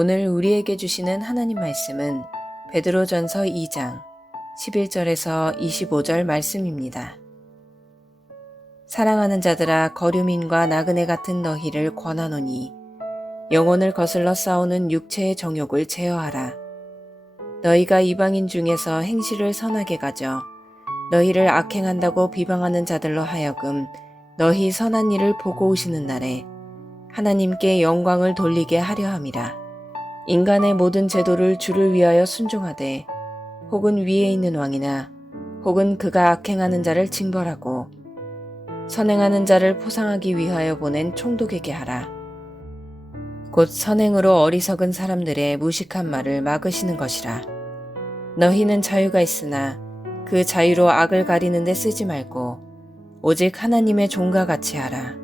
오늘 우리에게 주시는 하나님 말씀은 베드로전서 2장 11절에서 25절 말씀입니다. 사랑하는 자들아, 거류민과 나그네 같은 너희를 권하노니 영혼을 거슬러 싸우는 육체의 정욕을 제어하라. 너희가 이방인 중에서 행실을 선하게 가져 너희를 악행한다고 비방하는 자들로 하여금 너희 선한 일을 보고 오시는 날에 하나님께 영광을 돌리게 하려 함이라. 인간의 모든 제도를 주를 위하여 순종하되 혹은 위에 있는 왕이나 혹은 그가 악행하는 자를 징벌하고 선행하는 자를 포상하기 위하여 보낸 총독에게 하라. 곧 선행으로 어리석은 사람들의 무식한 말을 막으시는 것이라. 너희는 자유가 있으나 그 자유로 악을 가리는 데 쓰지 말고 오직 하나님의 종과 같이 하라.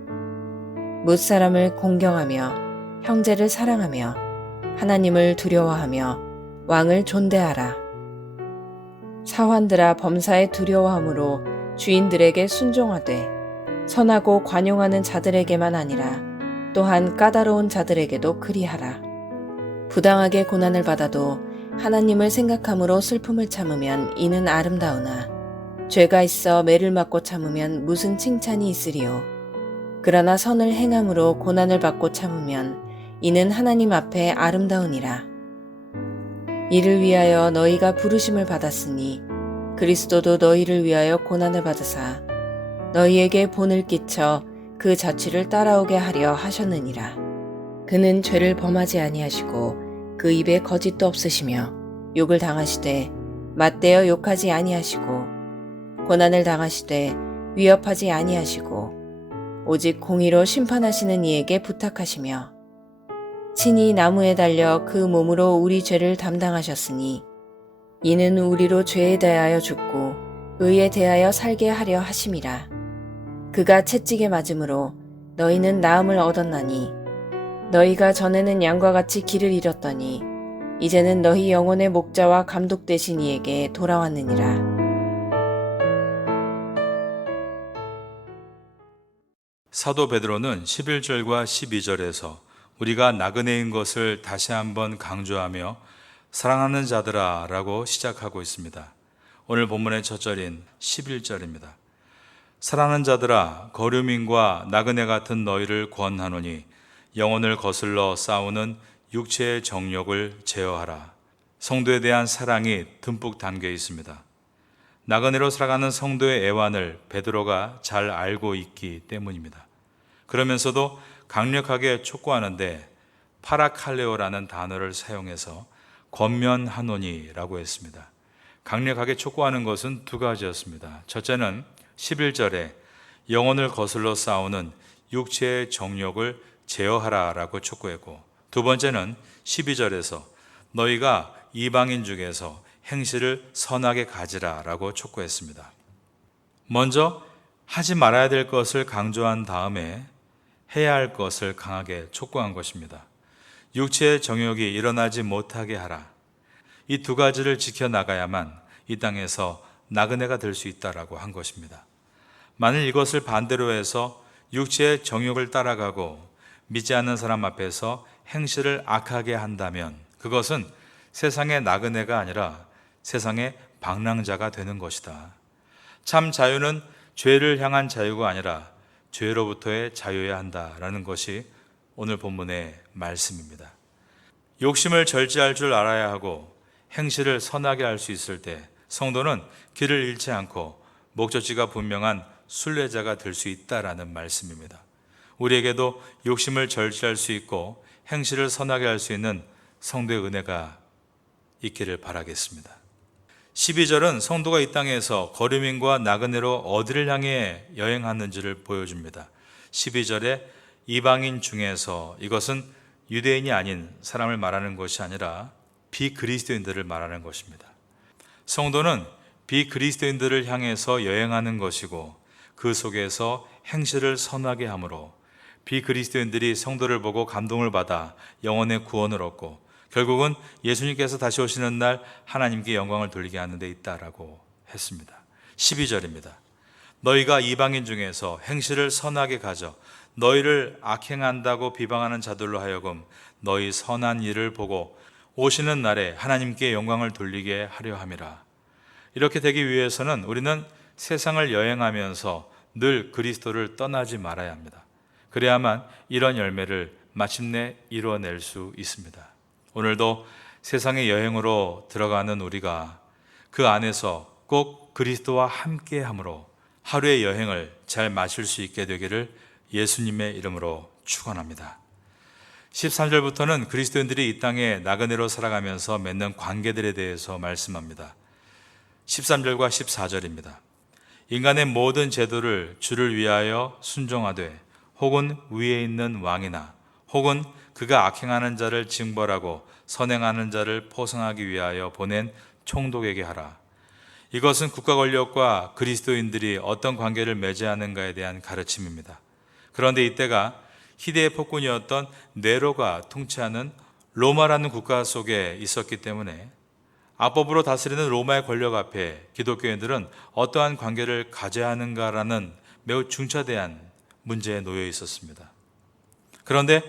뭇사람을 공경하며 형제를 사랑하며 하나님을 두려워하며 왕을 존대하라. 사환들아, 범사에 두려워함으로 주인들에게 순종하되 선하고 관용하는 자들에게만 아니라 또한 까다로운 자들에게도 그리하라. 부당하게 고난을 받아도 하나님을 생각함으로 슬픔을 참으면 이는 아름다우나 죄가 있어 매를 맞고 참으면 무슨 칭찬이 있으리요. 그러나 선을 행함으로 고난을 받고 참으면 이는 하나님 앞에 아름다우니라. 이를 위하여 너희가 부르심을 받았으니 그리스도도 너희를 위하여 고난을 받으사 너희에게 본을 끼쳐 그 자취를 따라오게 하려 하셨느니라. 그는 죄를 범하지 아니하시고 그 입에 거짓도 없으시며 욕을 당하시되 맞대어 욕하지 아니하시고 고난을 당하시되 위협하지 아니하시고 오직 공의로 심판하시는 이에게 부탁하시며 친히 나무에 달려 그 몸으로 우리 죄를 담당하셨으니 이는 우리로 죄에 대하여 죽고 의에 대하여 살게 하려 하심이라. 그가 채찍에 맞음으로 너희는 나음을 얻었나니 너희가 전에는 양과 같이 길을 잃었더니 이제는 너희 영혼의 목자와 감독 되신 이에게 돌아왔느니라. 사도 베드로는 11절과 12절에서 우리가 나그네인 것을 다시 한번 강조하며 사랑하는 자들아 라고 시작하고 있습니다. 오늘 본문의 첫 절인 11절입니다. 사랑하는 자들아, 거류민과 나그네 같은 너희를 권하노니 영혼을 거슬러 싸우는 육체의 정욕을 제어하라. 성도에 대한 사랑이 듬뿍 담겨 있습니다. 나그네로 살아가는 성도의 애환을 베드로가 잘 알고 있기 때문입니다. 그러면서도 강력하게 촉구하는데 파라칼레오라는 단어를 사용해서 권면하노니라고 했습니다. 강력하게 촉구하는 것은 두 가지였습니다. 첫째는 11절에 영혼을 거슬러 싸우는 육체의 정욕을 제어하라라고 촉구했고, 두 번째는 12절에서 너희가 이방인 중에서 행실을 선하게 가지라라고 촉구했습니다. 먼저 하지 말아야 될 것을 강조한 다음에 해야 할 것을 강하게 촉구한 것입니다. 육체의 정욕이 일어나지 못하게 하라. 이 두 가지를 지켜나가야만 이 땅에서 나그네가 될 수 있다라고 한 것입니다. 만일 이것을 반대로 해서 육체의 정욕을 따라가고 믿지 않는 사람 앞에서 행실을 악하게 한다면 그것은 세상의 나그네가 아니라 세상의 방랑자가 되는 것이다. 참 자유는 죄를 향한 자유가 아니라 죄로부터의 자유여야 한다라는 것이 오늘 본문의 말씀입니다. 욕심을 절제할 줄 알아야 하고 행실을 선하게 할 수 있을 때 성도는 길을 잃지 않고 목적지가 분명한 순례자가 될 수 있다라는 말씀입니다. 우리에게도 욕심을 절제할 수 있고 행실을 선하게 할 수 있는 성도의 은혜가 있기를 바라겠습니다. 12절은 성도가 이 땅에서 거류민과 나그네로 어디를 향해 여행하는지를 보여줍니다. 12절에 이방인 중에서, 이것은 유대인이 아닌 사람을 말하는 것이 아니라 비그리스도인들을 말하는 것입니다. 성도는 비그리스도인들을 향해서 여행하는 것이고 그 속에서 행실을 선하게 함으로 비그리스도인들이 성도를 보고 감동을 받아 영혼의 구원을 얻고 결국은 예수님께서 다시 오시는 날 하나님께 영광을 돌리게 하는 데 있다라고 했습니다. 12절입니다. 너희가 이방인 중에서 행실을 선하게 가져 너희를 악행한다고 비방하는 자들로 하여금 너희 선한 일을 보고 오시는 날에 하나님께 영광을 돌리게 하려 함이라. 이렇게 되기 위해서는 우리는 세상을 여행하면서 늘 그리스도를 떠나지 말아야 합니다. 그래야만 이런 열매를 마침내 이루어낼 수 있습니다. 오늘도 세상의 여행으로 들어가는 우리가 그 안에서 꼭 그리스도와 함께 함으로 하루의 여행을 잘 마칠 수 있게 되기를 예수님의 이름으로 축원합니다. 13절부터는 그리스도인들이 이 땅에 나그네로 살아가면서 맺는 관계들에 대해서 말씀합니다. 13절과 14절입니다. 인간의 모든 제도를 주를 위하여 순종하되 혹은 위에 있는 왕이나 혹은 그가 악행하는 자를 징벌하고 선행하는 자를 포성하기 위하여 보낸 총독에게 하라. 이것은 국가 권력과 그리스도인들이 어떤 관계를 맺어야하는가에 대한 가르침입니다. 그런데 이때가 희대의 폭군이었던 네로가 통치하는 로마라는 국가 속에 있었기 때문에 악법으로 다스리는 로마의 권력 앞에 기독교인들은 어떠한 관계를 가져야 하는가라는 매우 중차대한 문제에 놓여 있었습니다. 그런데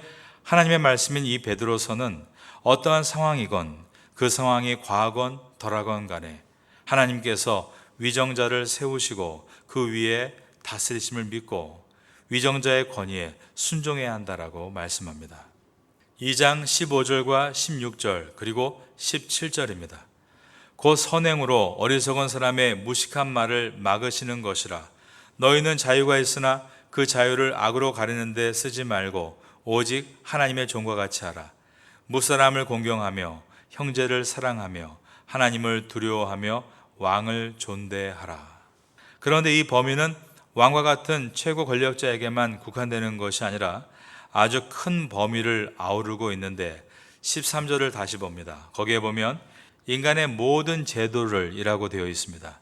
하나님의 말씀인 이 베드로서는 어떠한 상황이건 그 상황이 과하건 덜하건 간에 하나님께서 위정자를 세우시고 그 위에 다스리심을 믿고 위정자의 권위에 순종해야 한다라고 말씀합니다. 2장 15절과 16절 그리고 17절입니다. 곧 선행으로 어리석은 사람의 무식한 말을 막으시는 것이라. 너희는 자유가 있으나 그 자유를 악으로 가리는 데 쓰지 말고 오직 하나님의 종과 같이 하라. 무사람을 공경하며 형제를 사랑하며 하나님을 두려워하며 왕을 존대하라. 그런데 이 범위는 왕과 같은 최고 권력자에게만 국한되는 것이 아니라 아주 큰 범위를 아우르고 있는데 13절을 다시 봅니다. 거기에 보면 인간의 모든 제도를 이라고 되어 있습니다.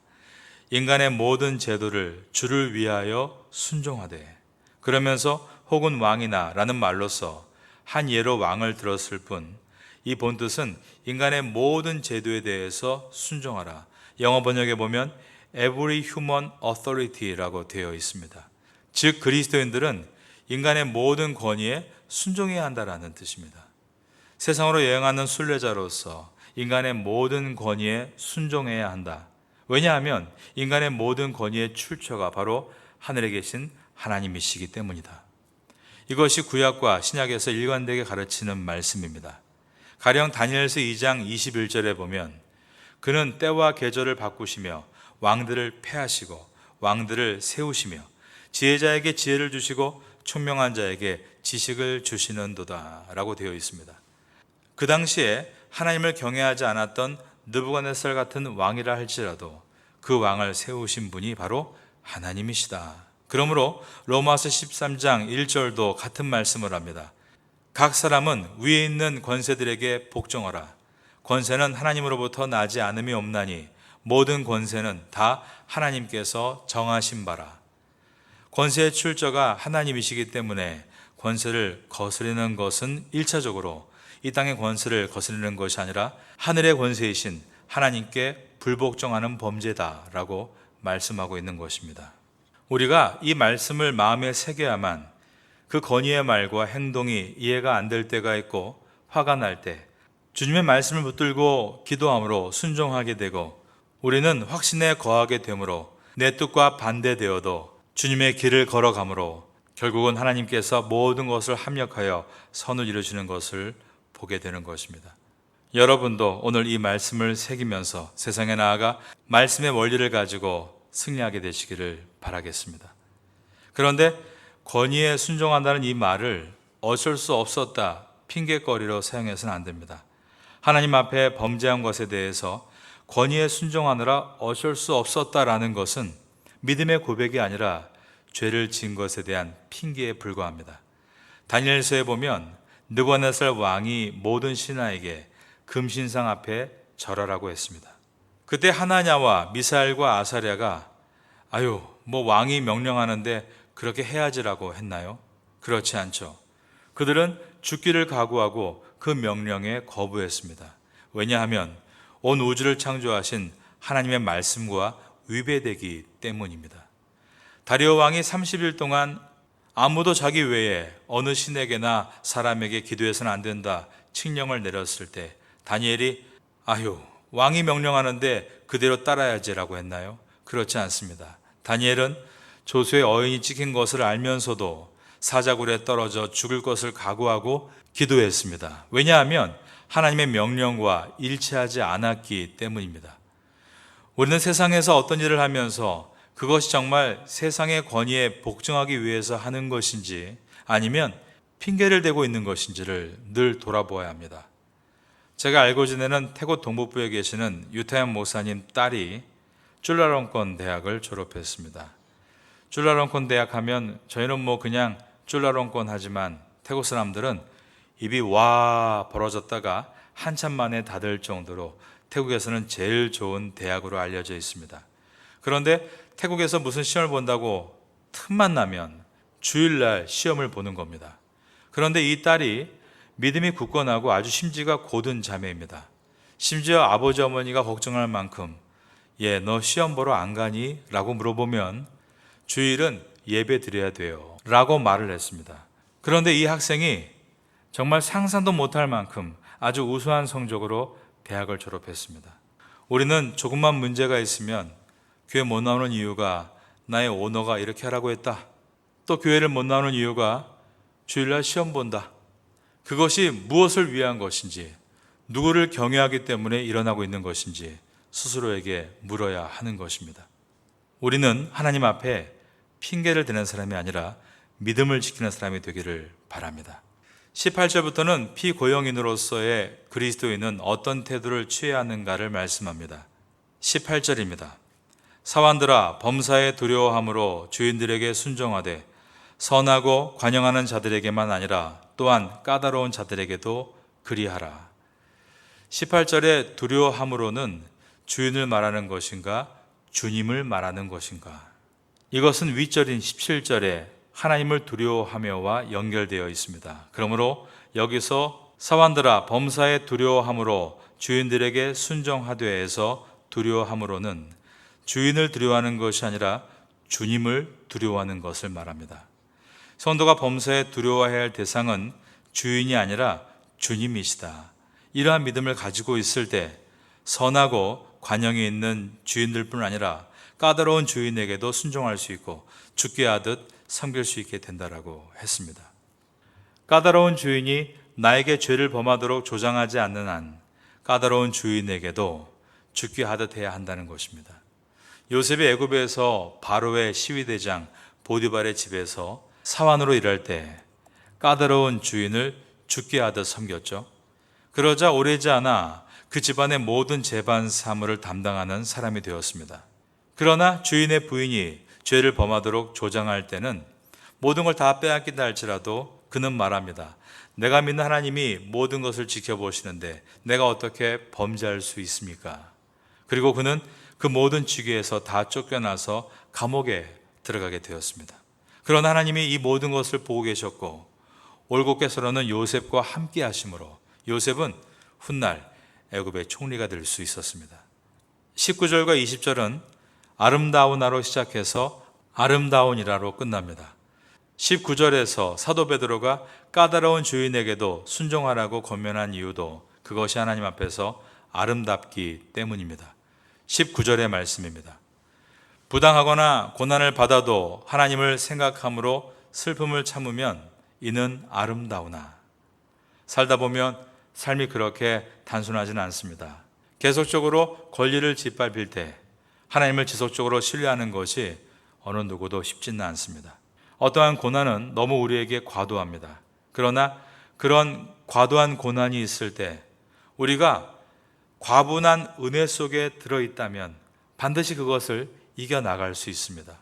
인간의 모든 제도를 주를 위하여 순종하되, 그러면서 혹은 왕이나 라는 말로써 한 예로 왕을 들었을 뿐, 이 본뜻은 인간의 모든 제도에 대해서 순종하라. 영어 번역에 보면 Every human authority라고 되어 있습니다. 즉 그리스도인들은 인간의 모든 권위에 순종해야 한다라는 뜻입니다. 세상으로 여행하는 순례자로서 인간의 모든 권위에 순종해야 한다. 왜냐하면 인간의 모든 권위의 출처가 바로 하늘에 계신 하나님이시기 때문이다. 이것이 구약과 신약에서 일관되게 가르치는 말씀입니다. 가령 다니엘서 2장 21절에 보면 그는 때와 계절을 바꾸시며 왕들을 패하시고 왕들을 세우시며 지혜자에게 지혜를 주시고 총명한 자에게 지식을 주시는도다 라고 되어 있습니다. 그 당시에 하나님을 경외하지 않았던 느부갓네살 같은 왕이라 할지라도 그 왕을 세우신 분이 바로 하나님이시다. 그러므로 로마서 13장 1절도 같은 말씀을 합니다. 각 사람은 위에 있는 권세들에게 복종하라. 권세는 하나님으로부터 나지 않음이 없나니 모든 권세는 다 하나님께서 정하신 바라. 권세의 출처가 하나님이시기 때문에 권세를 거스르는 것은 1차적으로 이 땅의 권세를 거스르는 것이 아니라 하늘의 권세이신 하나님께 불복종하는 범죄다라고 말씀하고 있는 것입니다. 우리가 이 말씀을 마음에 새겨야만 그 건의의 말과 행동이 이해가 안 될 때가 있고 화가 날 때 주님의 말씀을 붙들고 기도함으로 순종하게 되고 우리는 확신에 거하게 되므로 내 뜻과 반대되어도 주님의 길을 걸어가므로 결국은 하나님께서 모든 것을 합력하여 선을 이루시는 것을 보게 되는 것입니다. 여러분도 오늘 이 말씀을 새기면서 세상에 나아가 말씀의 원리를 가지고 승리하게 되시기를 바라겠습니다. 그런데 권위에 순종한다는 이 말을 어쩔 수 없었다 핑계거리로 사용해서는 안 됩니다. 하나님 앞에 범죄한 것에 대해서 권위에 순종하느라 어쩔 수 없었다라는 것은 믿음의 고백이 아니라 죄를 지은 것에 대한 핑계에 불과합니다. 다니엘서에 보면 느부갓네살 왕이 모든 신하에게 금신상 앞에 절하라고 했습니다. 그때 하나냐와 미사엘과 아사랴가 왕이 명령하는데 그렇게 해야지라고 했나요? 그렇지 않죠. 그들은 죽기를 각오하고 그 명령에 거부했습니다. 왜냐하면 온 우주를 창조하신 하나님의 말씀과 위배되기 때문입니다. 다리오 왕이 30일 동안 아무도 자기 외에 어느 신에게나 사람에게 기도해서는 안 된다 칙령을 내렸을 때 다니엘이 아휴 왕이 명령하는데 그대로 따라야지라고 했나요? 그렇지 않습니다. 다니엘은 조수의 어인이 찍힌 것을 알면서도 사자굴에 떨어져 죽을 것을 각오하고 기도했습니다. 왜냐하면 하나님의 명령과 일치하지 않았기 때문입니다. 우리는 세상에서 어떤 일을 하면서 그것이 정말 세상의 권위에 복종하기 위해서 하는 것인지 아니면 핑계를 대고 있는 것인지를 늘 돌아보아야 합니다. 제가 알고 지내는 태국 동북부에 계시는 유타연 목사님 딸이 쭈라롱권 대학을 졸업했습니다. 쭈라롱권 대학 하면 저희는 그냥 쭈라롱권 하지만 태국 사람들은 입이 와 벌어졌다가 한참 만에 닫을 정도로 태국에서는 제일 좋은 대학으로 알려져 있습니다. 그런데 태국에서 무슨 시험을 본다고 틈만 나면 주일날 시험을 보는 겁니다. 그런데 이 딸이 믿음이 굳건하고 아주 심지가 고든 자매입니다. 심지어 아버지 어머니가 걱정할 만큼 너 시험 보러 안 가니? 라고 물어보면 주일은 예배 드려야 돼요 라고 말을 했습니다. 그런데 이 학생이 정말 상상도 못할 만큼 아주 우수한 성적으로 대학을 졸업했습니다. 우리는 조금만 문제가 있으면 교회 못 나오는 이유가 나의 오너가 이렇게 하라고 했다. 또 교회를 못 나오는 이유가 주일날 시험 본다. 그것이 무엇을 위한 것인지, 누구를 경외하기 때문에 일어나고 있는 것인지 스스로에게 물어야 하는 것입니다. 우리는 하나님 앞에 핑계를 대는 사람이 아니라 믿음을 지키는 사람이 되기를 바랍니다. 18절부터는 피고용인으로서의 그리스도인은 어떤 태도를 취해야 하는가를 말씀합니다. 18절입니다. 사환들아 범사에 두려워함으로 주인들에게 순종하되 선하고 관용하는 자들에게만 아니라 또한 까다로운 자들에게도 그리하라. 18절의 두려워함으로는 주인을 말하는 것인가 주님을 말하는 것인가? 이것은 윗절인 17절에 하나님을 두려워하며와 연결되어 있습니다. 그러므로 여기서 사환들아 범사에 두려워함으로 주인들에게 순종하되에서 두려워함으로는 주인을 두려워하는 것이 아니라 주님을 두려워하는 것을 말합니다. 성도가 범사에 두려워해야 할 대상은 주인이 아니라 주님이시다. 이러한 믿음을 가지고 있을 때 선하고 관용이 있는 주인들뿐 아니라 까다로운 주인에게도 순종할 수 있고 죽게 하듯 섬길 수 있게 된다라고 했습니다. 까다로운 주인이 나에게 죄를 범하도록 조장하지 않는 한 까다로운 주인에게도 죽게 하듯 해야 한다는 것입니다. 요셉이 애굽에서 바로의 시위대장 보디발의 집에서 사환으로 일할 때 까다로운 주인을 죽게 하듯 섬겼죠. 그러자 오래지 않아 그 집안의 모든 재반 사물을 담당하는 사람이 되었습니다. 그러나 주인의 부인이 죄를 범하도록 조장할 때는 모든 걸 다 빼앗긴다 할지라도 그는 말합니다. 내가 믿는 하나님이 모든 것을 지켜보시는데 내가 어떻게 범죄할 수 있습니까? 그리고 그는 그 모든 직위에서 다 쫓겨나서 감옥에 들어가게 되었습니다. 그러나 하나님이 이 모든 것을 보고 계셨고 올곧게서는 요셉과 함께 하심으로 요셉은 훗날 애굽의 총리가 될 수 있었습니다. 19절과 20절은 아름다우나로 시작해서 아름다우니라로 끝납니다. 19절에서 사도 베드로가 까다로운 주인에게도 순종하라고 권면한 이유도 그것이 하나님 앞에서 아름답기 때문입니다. 19절의 말씀입니다. 부당하거나 고난을 받아도 하나님을 생각함으로 슬픔을 참으면 이는 아름다우나. 살다 보면 삶이 그렇게 단순하지는 않습니다. 계속적으로 권리를 짓밟힐 때 하나님을 지속적으로 신뢰하는 것이 어느 누구도 쉽지는 않습니다. 어떠한 고난은 너무 우리에게 과도합니다. 그러나 그런 과도한 고난이 있을 때 우리가 과분한 은혜 속에 들어있다면 반드시 그것을 이겨나갈 수 있습니다.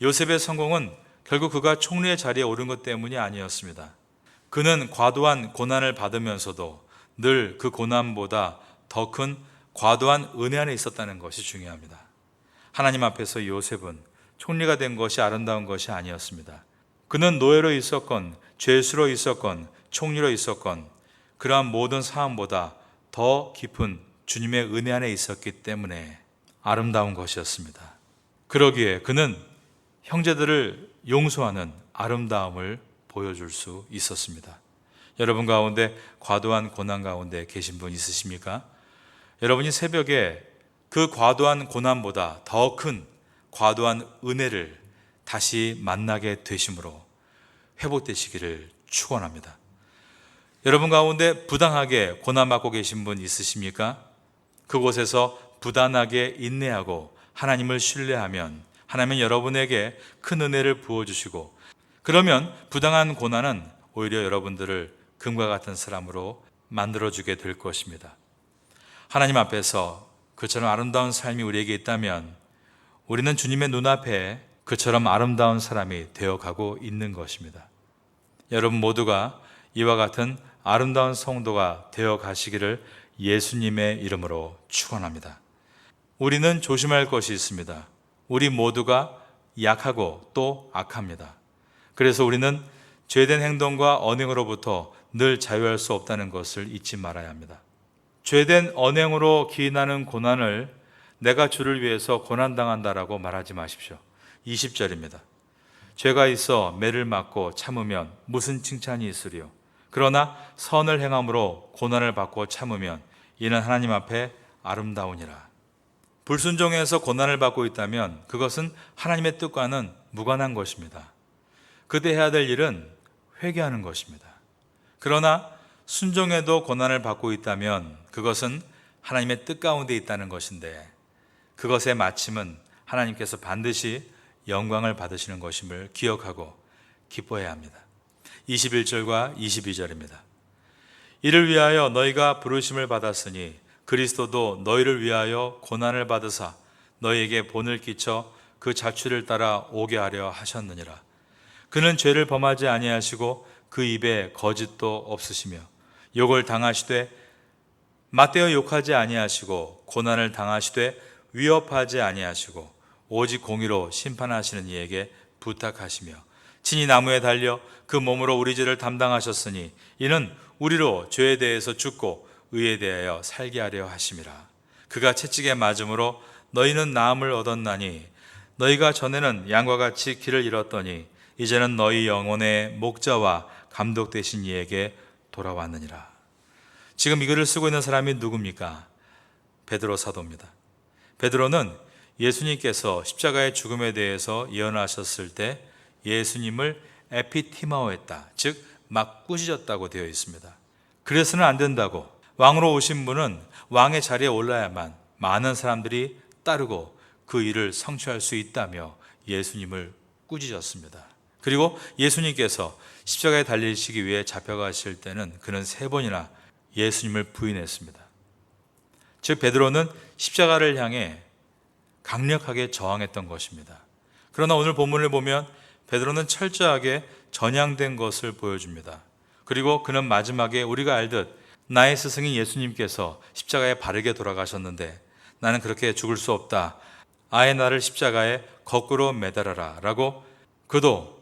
요셉의 성공은 결국 그가 총리의 자리에 오른 것 때문이 아니었습니다. 그는 과도한 고난을 받으면서도 늘 그 고난보다 더 큰 과도한 은혜 안에 있었다는 것이 중요합니다. 하나님 앞에서 요셉은 총리가 된 것이 아름다운 것이 아니었습니다. 그는 노예로 있었건 죄수로 있었건 총리로 있었건 그러한 모든 상황보다 더 깊은 주님의 은혜 안에 있었기 때문에 아름다운 것이었습니다. 그러기에 그는 형제들을 용서하는 아름다움을 보여줄 수 있었습니다. 여러분 가운데 과도한 고난 가운데 계신 분 있으십니까? 여러분이 새벽에 그 과도한 고난보다 더 큰 과도한 은혜를 다시 만나게 되심으로 회복되시기를 축원합니다. 여러분 가운데 부당하게 고난받고 계신 분 있으십니까? 그곳에서 부단하게 인내하고 하나님을 신뢰하면 하나님은 여러분에게 큰 은혜를 부어주시고, 그러면 부당한 고난은 오히려 여러분들을 금과 같은 사람으로 만들어주게 될 것입니다. 하나님 앞에서 그처럼 아름다운 삶이 우리에게 있다면 우리는 주님의 눈앞에 그처럼 아름다운 사람이 되어가고 있는 것입니다. 여러분 모두가 이와 같은 아름다운 성도가 되어 가시기를 예수님의 이름으로 축원합니다. 우리는 조심할 것이 있습니다. 우리 모두가 약하고 또 악합니다. 그래서 우리는 죄된 행동과 언행으로부터 늘 자유할 수 없다는 것을 잊지 말아야 합니다. 죄된 언행으로 기인하는 고난을 내가 주를 위해서 고난당한다라고 말하지 마십시오. 20절입니다. 죄가 있어 매를 맞고 참으면 무슨 칭찬이 있으리요. 그러나 선을 행함으로 고난을 받고 참으면 이는 하나님 앞에 아름다우니라. 불순종해서 고난을 받고 있다면 그것은 하나님의 뜻과는 무관한 것입니다. 그때 해야 될 일은 회개하는 것입니다. 그러나 순종해도 고난을 받고 있다면 그것은 하나님의 뜻 가운데 있다는 것인데, 그것의 마침은 하나님께서 반드시 영광을 받으시는 것임을 기억하고 기뻐해야 합니다. 21절과 22절입니다. 이를 위하여 너희가 부르심을 받았으니 그리스도도 너희를 위하여 고난을 받으사 너희에게 본을 끼쳐 그 자취를 따라 오게 하려 하셨느니라. 그는 죄를 범하지 아니하시고 그 입에 거짓도 없으시며 욕을 당하시되 맞대어 욕하지 아니하시고 고난을 당하시되 위협하지 아니하시고 오직 공의로 심판하시는 이에게 부탁하시며 친히 나무에 달려 그 몸으로 우리 죄를 담당하셨으니 이는 우리로 죄에 대해서 죽고 의에 대하여 살게 하려 하심이라. 그가 채찍에 맞음으로 너희는 나음을 얻었나니 너희가 전에는 양과 같이 길을 잃었더니 이제는 너희 영혼의 목자와 감독 되신 이에게 돌아왔느니라. 지금 이 글을 쓰고 있는 사람이 누굽니까? 베드로 사도입니다. 베드로는 예수님께서 십자가의 죽음에 대해서 예언하셨을 때 예수님을 에피티마오했다, 즉 막 꾸짖었다고 되어 있습니다. 그래서는 안 된다고, 왕으로 오신 분은 왕의 자리에 올라야만 많은 사람들이 따르고 그 일을 성취할 수 있다며 예수님을 꾸짖었습니다. 그리고 예수님께서 십자가에 달리시기 위해 잡혀가실 때는 그는 3번이나 예수님을 부인했습니다. 즉 베드로는 십자가를 향해 강력하게 저항했던 것입니다. 그러나 오늘 본문을 보면 베드로는 철저하게 전향된 것을 보여줍니다. 그리고 그는 마지막에 우리가 알듯 나의 스승인 예수님께서 십자가에 바르게 돌아가셨는데 나는 그렇게 죽을 수 없다. 아예 나를 십자가에 거꾸로 매달아라 라고 그도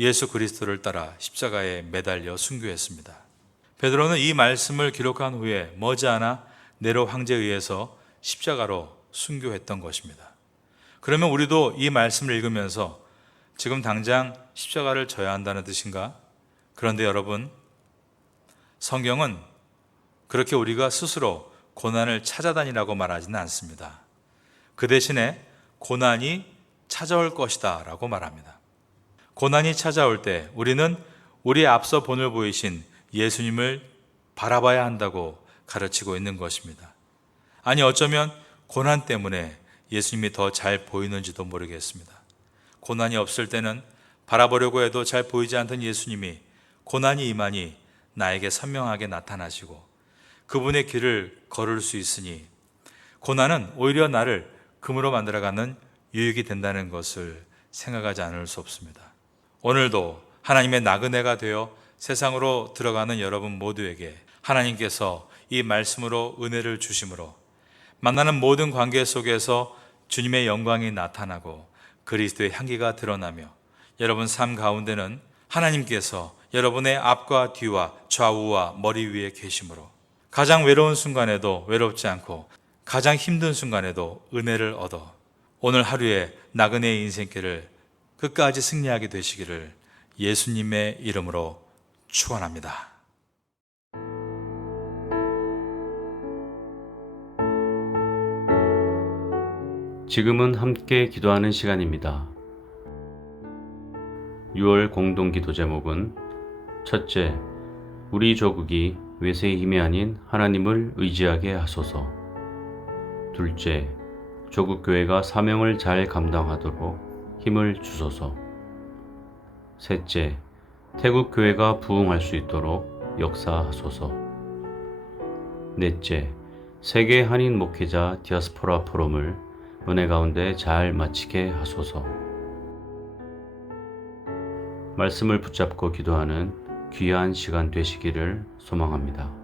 예수 그리스도를 따라 십자가에 매달려 순교했습니다. 베드로는 이 말씀을 기록한 후에 머지않아 네로 황제에 의해서 십자가로 순교했던 것입니다. 그러면 우리도 이 말씀을 읽으면서 지금 당장 십자가를 져야 한다는 뜻인가? 그런데 여러분, 성경은 그렇게 우리가 스스로 고난을 찾아다니라고 말하지는 않습니다. 그 대신에 고난이 찾아올 것이다 라고 말합니다. 고난이 찾아올 때 우리는 우리 앞서 본을 보이신 예수님을 바라봐야 한다고 가르치고 있는 것입니다. 아니 어쩌면 고난 때문에 예수님이 더 잘 보이는지도 모르겠습니다. 고난이 없을 때는 바라보려고 해도 잘 보이지 않던 예수님이 고난이 임하니 나에게 선명하게 나타나시고 그분의 길을 걸을 수 있으니 고난은 오히려 나를 금으로 만들어가는 유익이 된다는 것을 생각하지 않을 수 없습니다. 오늘도 하나님의 나그네가 되어 세상으로 들어가는 여러분 모두에게 하나님께서 이 말씀으로 은혜를 주심으로 만나는 모든 관계 속에서 주님의 영광이 나타나고 그리스도의 향기가 드러나며 여러분 삶 가운데는 하나님께서 여러분의 앞과 뒤와 좌우와 머리 위에 계심으로 가장 외로운 순간에도 외롭지 않고 가장 힘든 순간에도 은혜를 얻어 오늘 하루의 나그네의 인생길을 끝까지 승리하게 되시기를 예수님의 이름으로 축원합니다. 지금은 함께 기도하는 시간입니다. 6월 공동기도 제목은 첫째, 우리 조국이 외세의 힘이 아닌 하나님을 의지하게 하소서. 둘째, 조국교회가 사명을 잘 감당하도록 힘을 주소서. 셋째, 태국교회가 부흥할 수 있도록 역사하소서. 넷째, 세계 한인 목회자 디아스포라 포럼을 은혜 가운데 잘 마치게 하소서. 말씀을 붙잡고 기도하는 귀한 시간 되시기를 소망합니다.